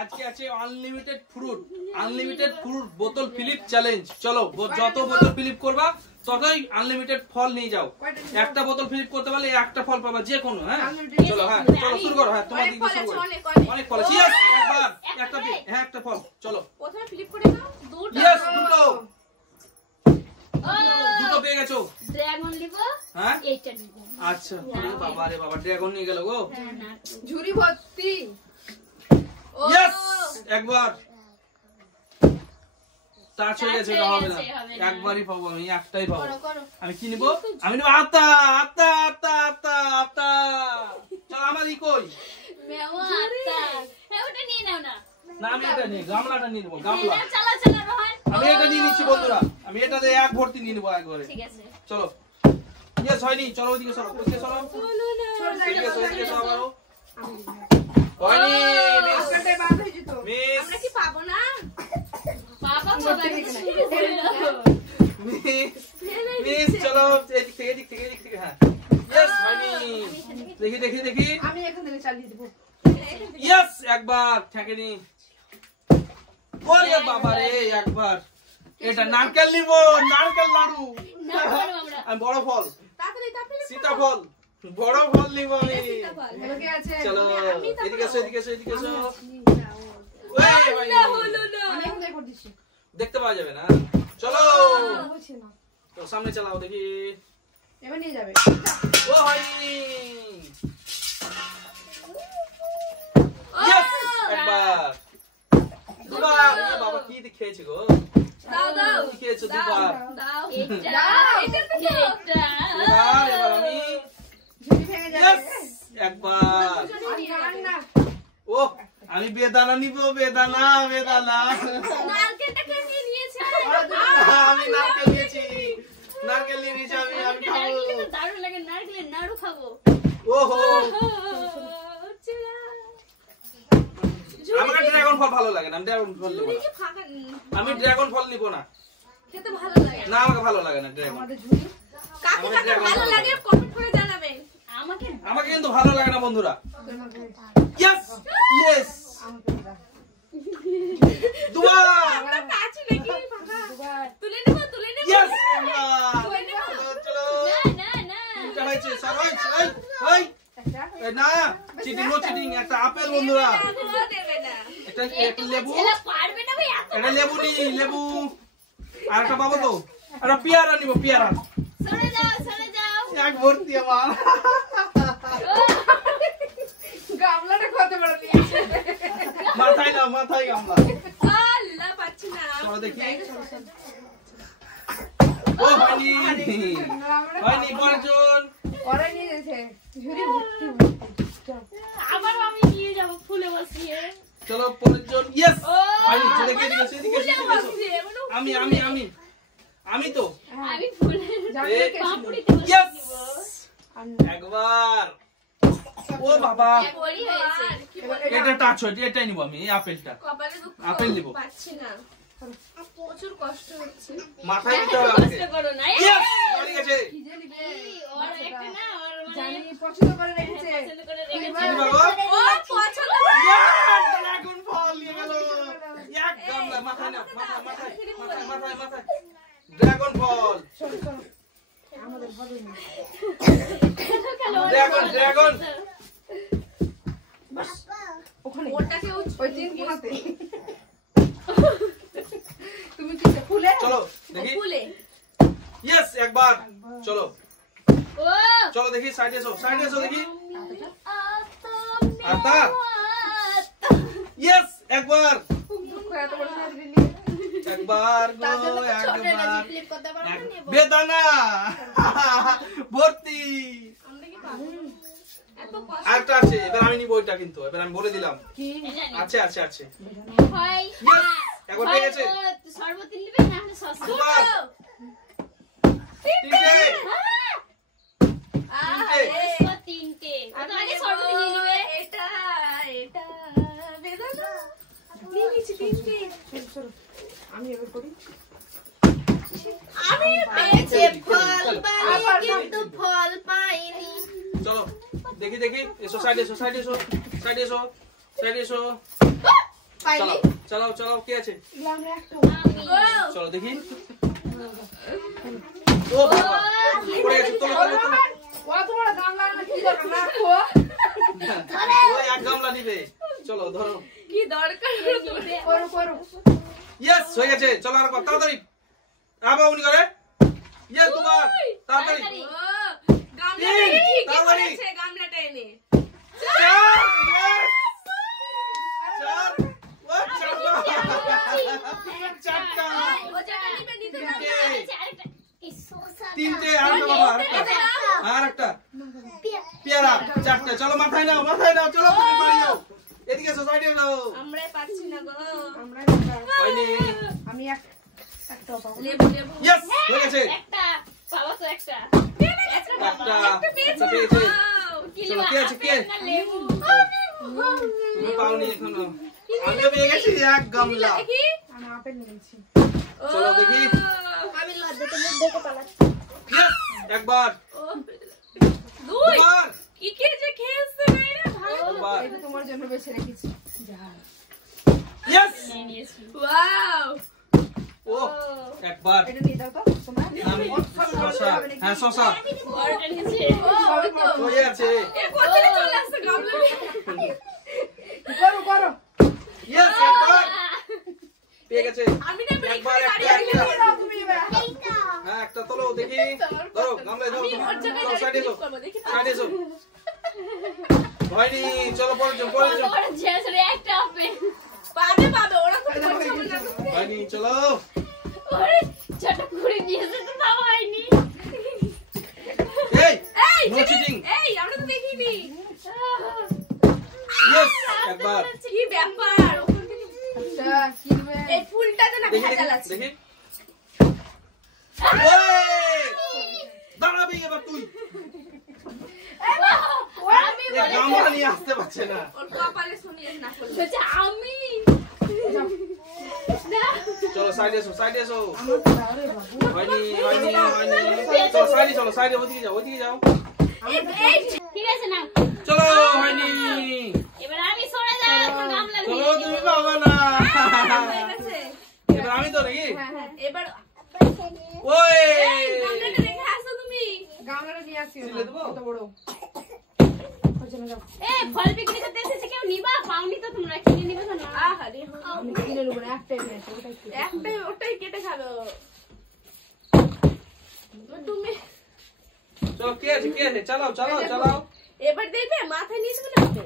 আজকে আছে unlimited fruit বোতল ফিলিপ চ্যালেঞ্জ। চলো যত বোতল ফিলিপ করবা ততই আনলিমিটেড ফল নিয়ে যাও। একটা বোতল ফিলিপ করতে পারলে একটা ফল পাবা যে কোনো। হ্যাঁ চলো, হ্যাঁ চলো শুরু করো। হ্যাঁ তোমার দিকে শুরু করো। অনেক ফল আছে। ইয়েস একবার একটা হ্যাঁ একটা ফল। চলো প্রথমে ফিলিপ করে নাও। দুটো। ইয়েস দুটো পেয়ে গেছো। ড্রাগন লিব। হ্যাঁ এইটা নিব। আচ্ছা বাবা রে বাবা ড্রাগন নিয়ে গেল গো। ঝুরি ভর্তি। ইয়েস একবার টাচ হয়ে গেছে। এটা হবে না, একবারই পাবো আমি, একটাই পাবো। আমি কি নিব? আমি নিব আতা আতা আতা আতা আতা। চল আমার ই কই? মেওয়া আতা। হ্যাঁ ওটা নিয়ে নাও না। না আমি এটা নিয়ে গামলাটা নিয়ে নেব। গামলা চলো চলো রোহন। আমি এটা নিয়ে নিচ্ছি বন্ধুরা। আমি এটাতে এক ভর্তি নিয়ে নেব একবারে। ঠিক আছে চলো। ইয়েস হয়নি। চলো ওদিকে সরো, ওদিকে সরো। ওদিকে সরো। হয়নি। মিস আমরা কি পাবো না? বাবা বাবা মিস চলো এদিক থেকে হ্যাঁ। ইয়েস হয়নি। দেখি আমি এখান থেকে চালিয়ে দেব। ইয়েস একবার ঠেকেনি। ওরে বাবা রে একবার। এটা নারকেল নিব, নারকেল লাড়ু। আমি বড় ফল তাড়াতাড়ি সীতাফল, বড় ফল নিব আমি। এদিকে আছে। চলো এদিকে এসো। অনেক দূরে করে দিছি। দেখতে পাওয়া যাবে না। চলো হচ্ছে না। তো সামনে চালাও দেখি। এবার নিয়ে যাবে। ও হয়নি। ইয়েস একবার। দুবার। বাবা কি খেয়েছি গো? দাও কি খেয়েছো দুবার? দাও এটা তো এবার আমি ঝুরি ভেঙে যাবে। ইয়েস একবার। না ও আমি বেদানা নিব। বেদানা নারকেলটা কে নিয়ে নিয়েছে? আমি নারকেল নিয়েছি। আমি খাবো। দারুণ লাগে। নারকেলের নাড়ু খাবো। ওহো আমার ড্রাগন ফল ভালো লাগে না। আমি ড্রাগন ফল নিব না। খেতে ভালো লাগে না আমাকে ভালো লাগে না ড্রাগন। আমাদের ঝুরি। কাকে কাকে ভালো লাগে কমেন্ট করে জানাবেন। আমাকে কিন্তু ভালো লাগে না বন্ধুরা। ইয়েস দুবার। আমরা পাচ্ছি নাকি তুলে নেব ইয়েস চলো না এটা হয়েছে স্যার। ওই না চিটিং একটা আপেল বন্ধুরা। একটা লেবু। পারবে না ভাই এটা লেবু আর একটা পাবো তো। একটা পেয়ারা নিব। পেয়ারা সরে যাও এক ভর্তি আমার। গামলাটা কত বড় নিয়েছে। মাথায় গামলা। আল্লাহ পাচ্ছি না। চলো দেখি। ও হয়নি বর্জন। ওরা নিয়ে গেছে ঝুরি ভর্তি। আবার আমি নিয়ে যাব ফুলে বসিয়ে। চলো পরের জন। ইয়েস হয়নি। এদিকে আমি তো আমি ফুলে পাপড়িতে ইয়েস একবার। ও বাবা বড়ি হয়েছে। এটা টাচ হয়েছে। এটাই নিব আমি। এই আপেলটা। কপালে দুঃখ আপেল নিব। পাচ্ছি না। প্রচুর কষ্ট হচ্ছে। মাথায় দিতে হবে আমাকে। কষ্ট করো না। ইয়েস হয়ে গেছে। কি যে নিবে ওর একটা না ওর জানি পছন্দ করে রেখেছে। পছন্দ করে রেখেছে। কি বাবা? ও পছন্দ ড্রাগন ফল নিয়ে গেল। এক গামলা। মাথায় ড্রাগন ফল। আমাদের হবে না। ড্রাগন ওখানে ওটাকে ওই তিন কোণাতে। তুমি কি ফুলে? চলো দেখি। ফুলে ইয়েস একবার। চলো ও দেখি সাইডে এসো দেখি। আতা ইয়েস একবার। দুঃখ এত বড় সাইজ নিয়ে। একবার বেদানা ভর্তি। আরেকটা আছে। এবার আমি নিব ওইটা। কিন্তু এবার আমি বলে দিলাম আছে। ভাই একবার পেয়ে গেছে। শরবত নিবে না সস তিনটে আগে শরবত নিয়ে নিবে। এটা বেদানা নিয়ে নিচ্ছি তিনটে। আমি এবার করি। আমি পেয়েছি ফল পাইনি কিন্তু ফল পাইনি। চলো দেখি দেখি এসো সাইড এসো সাইড এসো সাইড এসো সাইড এসো চালাও চালাও চালাও কি আছে চলো দেখি ও বাবা পড়ে গেছে তোলো তোলো তোলো তোমার গামলা না কি দরকার রাখো ওই এক গামলা নিবে চলো ধরো কি দরকার করো করো ইয়েস হয়ে গেছে চলো আর তাড়াতাড়ি আবার উনি করে ইয়েস তোমার তাড়াতাড়ি গামলাটা ঠিকই করেছে গামলাটা এনে চার yes! চার ও চারটা ও যেটা নিবে দিতে তিনটে আরেকটা তিনটে আরেকটা বাবা আরেকটা পেয়ারা চারটে চলো মাথায় নাও চলো তুমি বাড়ি যাও এদিকে এসো সাইডে নাও আমরাই পারছি না গো আমরা হয়নি আমি একটা পাবো লেবু লেবু ইয়েস হয়ে গেছে একটা বাবা তো একটা একটা পেয়েছে কি চলো কে আছে কে লেবু তুমি পাওনি এখনো আমিও পেয়ে গেছি এক গামলা দেখি আমি আপেল নিয়েছি চলো দেখি আমি লজ্জাতে মুখ দেখে পালাচ্ছি ইয়েস একবার দুই দুবার কি কি যে খেলছে মেয়েরা ভাই দুবার এটা তোমার জন্য বেছে রেখেছি ইয়েস নিয়েছি ওয়াও ও একবার এটা নিয়ে দাও তো তোমরা আমি শসা হ্যাঁ শসা বড়টা নিয়েছি সবই তো হয়ে আছে এ কোথায় চলে আসছে গামলা নিয়ে করো করো ইয়েস একবার পেয়ে গেছে আমি না ব্রেক একবার করে একটা দাঁড়িয়ে একটা দাও তুমি এবার হ্যাঁ একটা তোলো দেখি ধরো গামলায় ধরো আমি ওর জায়গায় চলো সাইডে এসো করবো দেখি সাইডে এসো হয়নি চলো পরে যাও বড় ঝেড়ে একটা আপেল পাবে ওরা তো করছে না হয়নি চলো ওরে ছোট করে নিয়েছে তো তাও হয়নি এই এই নো চিটিং এই আমরা তো দেখিনি ইয়েস একবার কি ব্যাপার ওখান থেকে আচ্ছা কি দিবে এই ফুলটাতে না দেখি ভেজাল দেখি আছে দেখি ওই দাঁড়াবি এবার তুই আমি এ গামলা নিয়ে আসতে পারছে না ওর কপালে শুনিয়ে না করলো বলছে আমি না চলো সাইডে এসো আমার তো দাও রে বাবু হয়নি চলো সাইডে ওদিকে যাও এই ঠিক আছে না চলো হয়নি এবার আমি সরে যাই এখন গামলা চলো তুমি পাবে না হয়ে গেছে এবার আমি তো নাকি হ্যাঁ হ্যাঁ এবার ওই এই গামলাটা রেখে আসো তুমি গামলাটা নিয়ে আসি ছিলে দেবো? কত বড় চলে যাও এ ফল বিক্রি করতে এসেছে কেউ নিবা পাওনি তো তোমরা কিনে নিবে তো না আহারে আমি কিনে নেবো না একটাই নিয়েছি ওটাই কি একটাই ওটাই কেটে খাবে তুমি চলো কে আছে চালাও এবার দেখবে মাথায় নিয়ে চলে যাবে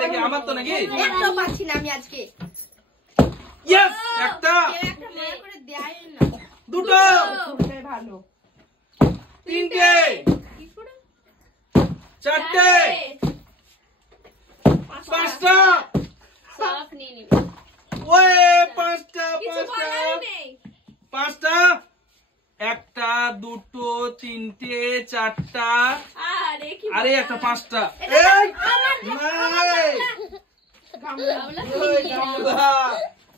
দেখি আমার তো নাকি একটা পাচ্ছি না আমি আজকে ইয়েস একটা একটা মার করে দেয় না দুটো ওটাই ভালো তিনটে চারটে পাঁচটা সব নিয়ে নিবে ওই পাঁচটা কিছু বলার নেই পাঁচটা একটা দুটো তিনটে চারটা আরে কি আরে একটা পাঁচটা গামলা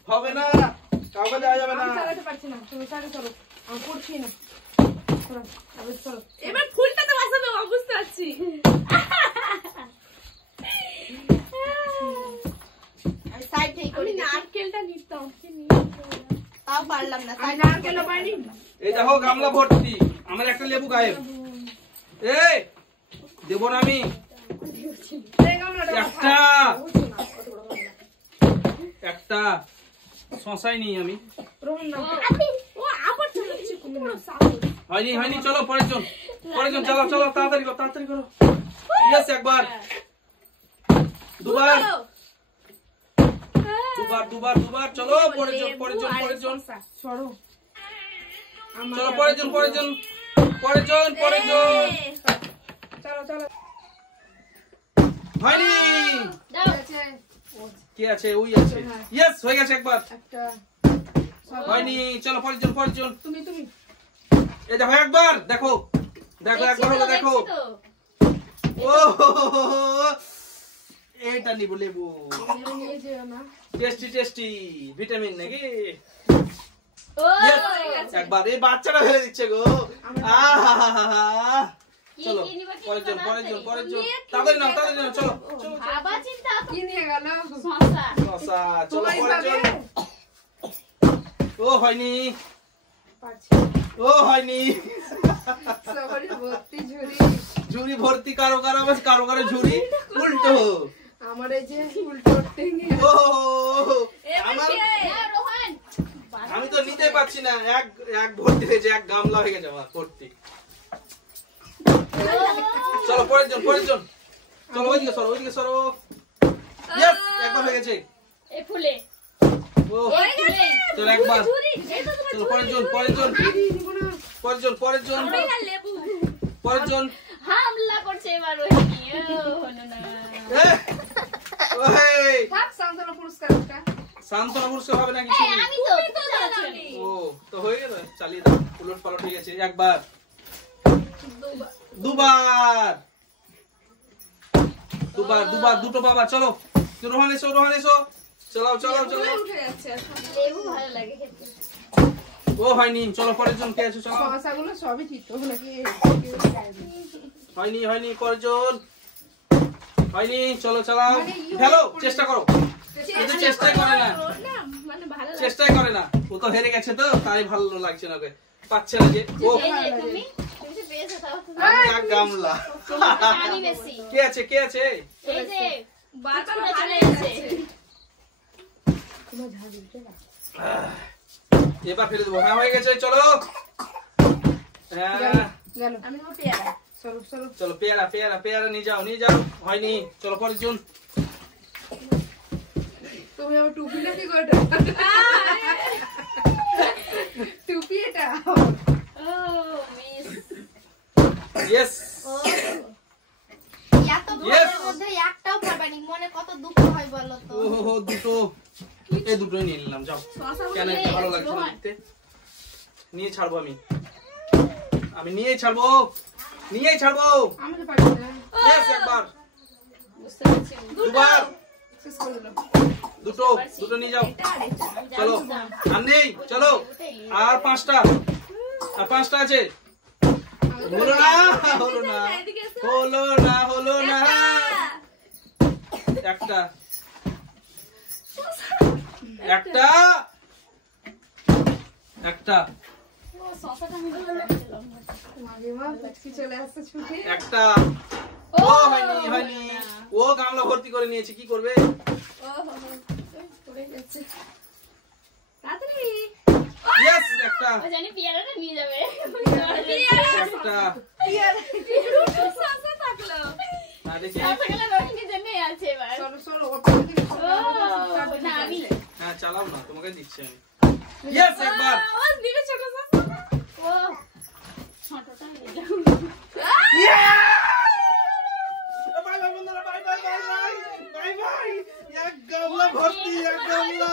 হবে না কাউকে দেওয়া যাবে না আমি চালাতে পারছি না তুমি চালে চলো আমি পড়ছি না চলো আবার চলো এবার ফুলটা তো বাঁচাবে আমি বুঝতে পারছি আমি সাইড থেকে আমি করি নারকেলটা নিতাম তাও পারলাম না আমি নারকেলও পাইনি এই দেখো গামলা ভর্তি আমার একটা লেবু গায়েব এই দেবো না আমি এই গামলাটা একটা বুঝছো না কত বড় গামলা একটা শশাই নি আমি রোহন না ও আবার চলেছে কত বড় সাহস হয়নি চলো পরের জন চলো তাড়াতাড়ি করো ইয়েস একবার দুবার চলো পরের জন সরো চলো পরের জন চলো চলো হয়নি দাও আছে কে আছে ওই আছে ইয়েস হয়ে গেছে একবার একটা হয়নি চলো পরের জন তুমি এই দেখো একবার দেখো একবার হলো দেখো তো ও এইটা নিবো লেবু নিয়ে যেও না টেস্টি ভিটামিন নাকি ও Yes! একবার এই বাচ্চাটা ফেলে দিচ্ছে গো আহা চলো পরের জন তাড়াতাড়ি নাও চলো চলো বাবা চিন্তা কি নিয়ে গেল শশা শশা চলো তোমারই পরের জন পাবে? ও হয়নি পারছি সবারই ভর্তি ঝুড়ি ঝুড়ি ভর্তি কারো কারো ঝুড়ি উল্টো আমার এই যে উল্টো টেঙ্গি ও আমার রোহন আমি তো নিতে পারছি না এক ভর্তি হয়েছে এক গামলা হয়ে গেছে আমার ভর্তি চলো পরের জন চলো ওইদিকে সরো ইয়েস একবার হয়ে গেছে এ ফুলে ও হয়ে গেছে। চলো একবার এই তো তোমার চলো পরের জন ওটা লেবু। পরের জন হামলা করছে এবার রোহিণী ও হলো না ওই থাক সান্তনা পুরস্কার ওটা সান্তনা পুরস্কার হবে না কিছু এই, আমি তো তো দাওনি। ও তো হয়ে গেল চালিয়ে দাও উলট পালট হয়ে গেছে একবার দুবার দুটো বাবা চলো রোহন এসো চলাও উঠে যাচ্ছে লেবু ভালো লাগে খেতে ও হয়নি চলো পরের জন কে আছো চলো শশাগুলো সবই ঠিক তো নাকি হয়নি পরের জন হয়নি চলো চালাও মানে ইউ ফেলো করে চেষ্টা করো কিন্তু চেষ্টাই করে না ওর না মানে ভালো লাগে। চেষ্টাই করে না ও তো হেরে গেছে তো তাই ভালো লাগছে না ওকে পাচ্ছে না যে ও এই যে তুমি তো পেয়েছো তাও তো আমি এক গামলা জানি বেশি কে আছে এই যে বারবার চলে চলে যাচ্ছে যাচ্ছে। তোমার ঝাড় উঠে না এবার ফেলে দেবো হ্যাঁ হয়ে গেছে চলো হ্যাঁ গেল আমি নেবো পেয়ারা। চলো চলো পেয়ারা নিয়ে যাও হয়নি চলো পরের জন তুমি আমার টুপিটা কি করে টুপি এটা ও মিস ইয়েস ও এত Yes! ভোরের মধ্যে একটাও পারবানি মনে কত দুঃখ হয় বলো তো ও দুটো এই দুটোই নিয়ে নিলাম যাও কেন এটা ভালো লাগছে না দেখতে নিয়ে ছাড়বো আমি নিয়েই ছাড়বো আমাকে পারি না ইয়েস একবার বুঝতে পারছি দুবার শেষ করে দিলাম দুটো নিয়ে যাও এটা আর এটা। চলো আর নেই চলো আর পাঁচটা আছে হলো এদিকে এসো। হলো না একটা ও শশাটা আমি ভালো লাগছিলাম মাঝে মা পিছকি চলে আসছে ছুটি একটা ও হয়নি ও গামলা ভর্তি করে নিয়েছে কি করবে ও হো হো। পড়ে গেছে তাড়াতাড়ি। ইয়েস একটা ও জানি পেয়ারাটা নিয়ে যাবে একটা শসা থাকলো। না দেখি শশাগুলো রোহিণীর জন্যই আছে এবার চলো ওর পরে দিকে ও না আমি হ্যাঁ চালাও না তোমাকে দিচ্ছি আমি ইয়েস একবার ও দিবে ছোট শসা। ও ছোটটা নিলাম বাই বাই বন্ধুরা বাই এক গামলা ভর্তি এক গামলা